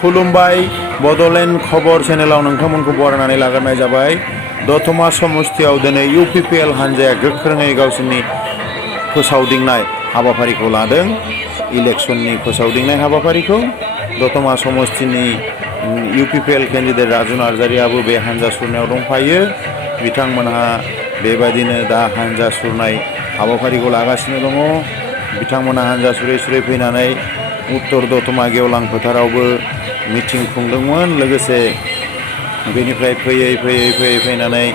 खुलुमबाय बड'लेण्ड खबर चेनेलाव नोंथांमोनखौ बरायनानै लाग्रोनाय जाबाय। दतमा समस्तियाव दिनै UPPL हान्जाया गोख्रोङै गावसोरनि फोसावदिंनाय हाबाफारिखौ लादों। इलेक्शननि फोसावदिंनाय हाबाफारिखौ दतमा समस्तिनि UPPL केन्डिडेट राजु नार्जारियाबो बे हान्जा सुरनायाव दंफायो। बिथांमोनहा बेबायदिनो दा हान्जा सुरनाय हाबाफारिखौ लागासिनो दङ। बिथांमोनहा हान्जा सुरै सुरै फैनानै उत्तर दतमा गेवलां फोथारावबो मिटिं खुंदोंमोन। लोगोसे बेनिफ्राय फैनानै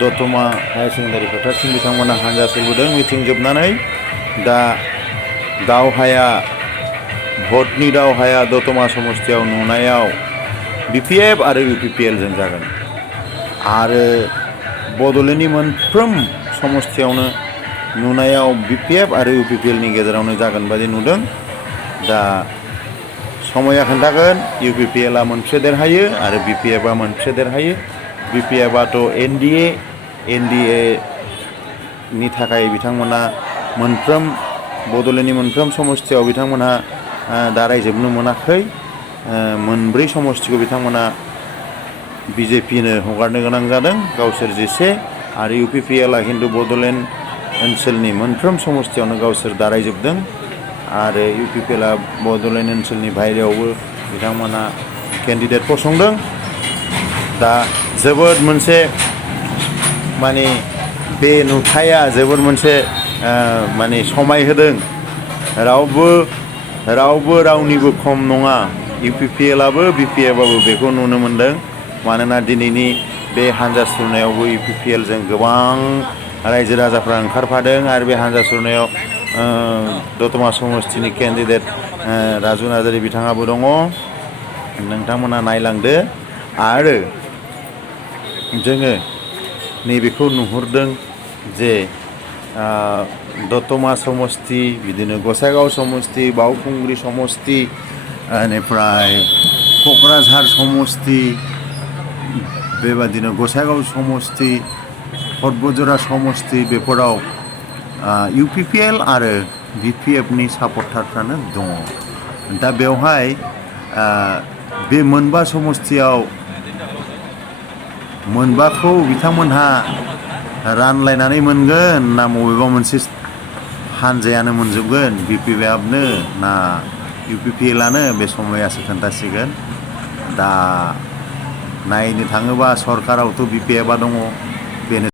दतमा हायार सेकेन्डारि फोथारसिम बिथांमोना हान्जा सुरबोदों। मिटिं जोबनानै दा दावहाया भटनि दावहाया दतमा समस्तियाव नुनायाव BPF आरो UPPL जों जागोन आरो बड'लेण्डनि मोनफ्रोम समस्तियावनो नुनायाव BPF आरो UPPL नि गेजेरावनो जागोन बादि नुदों। दा समया खोन्थागोन UPPL आ मोनसे देरहायो आरो BPF आ मोनसे देरहायो। BPF आथ' NDA नि थाखाय बिथांमोना मोनफ्रोम बड'लेण्डनि मोनफ्रोम समस्तियाव बिथांमोना दारायजोबनो मोनाखै। मोनब्रै समस्तिखौ बिथांमोना BJP नो हगारनो गोनां जादों गावसोर जेसे आरो UPPL आ खिन्थु बड'लेण्ड ओनसोलनि मोनफ्रोम समस्तियावनो गावसोर दारायजोबदों आरो UPPL आ बड'लेण्ड ओनसोलनि बायहेरायावबो बिथांमोना केन्डिडेट फसंदों। दा जोबोद मोनसे माने बे नुथाया जोबोद मोनसे माने समाय होदों। रावबो रावनिबो खम नङा। UPPL आबो BPF आबो बेखौ नुनो मोनदों। मानोना दिनैनि बे हान्जा सुरनायावबो UPPL जों गोबां रायजो राजाफ्रा ओंखारफादों आरो बे हान्जा सुरनायाव दतमा समस्तिनि केन्डिडेट राजु नार्जारि बिथाङाबो दङ। नोंथांमोना नायलांदो आरो जोङो नैबेखौ नुहुरदों जे दतमा समस्ति बिदिनो गसाइगाव समस्ति बावखुंग्रि समस्ति बेनिफ्राय क'क्राझार समस्ति बेबादिनो गसाइगाव समस्ति हरबजरा समस्ति बेफोराव UPPL आरो BPF नि सापर्टारफ्रानो दङ। दा बेवहाय बे मोनबा समस्तियाव मोनबाखौ बिथांमोनहा रानलायनानै मोनगोन ना बबेबा मोनसे हान्जायानो मोनजोबगोन BPF नो ना UPPL आनो बे समायासो खोन्थासिगोन। दा नायनो थाङोबा सरकारावथ' BPF आ दङ बेनो